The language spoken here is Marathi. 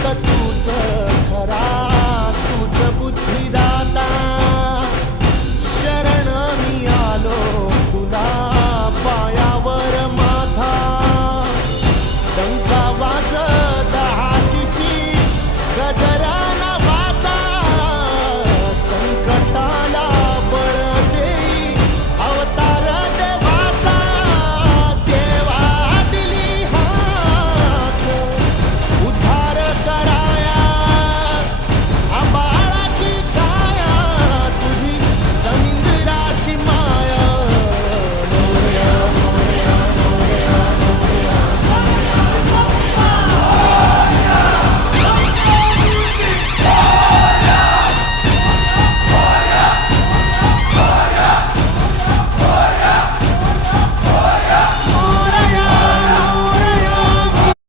फक्त तूच खरा, तूच बुद्धिदाता. शरण मी आलो तुला पायावर माझा, डंका वाजविला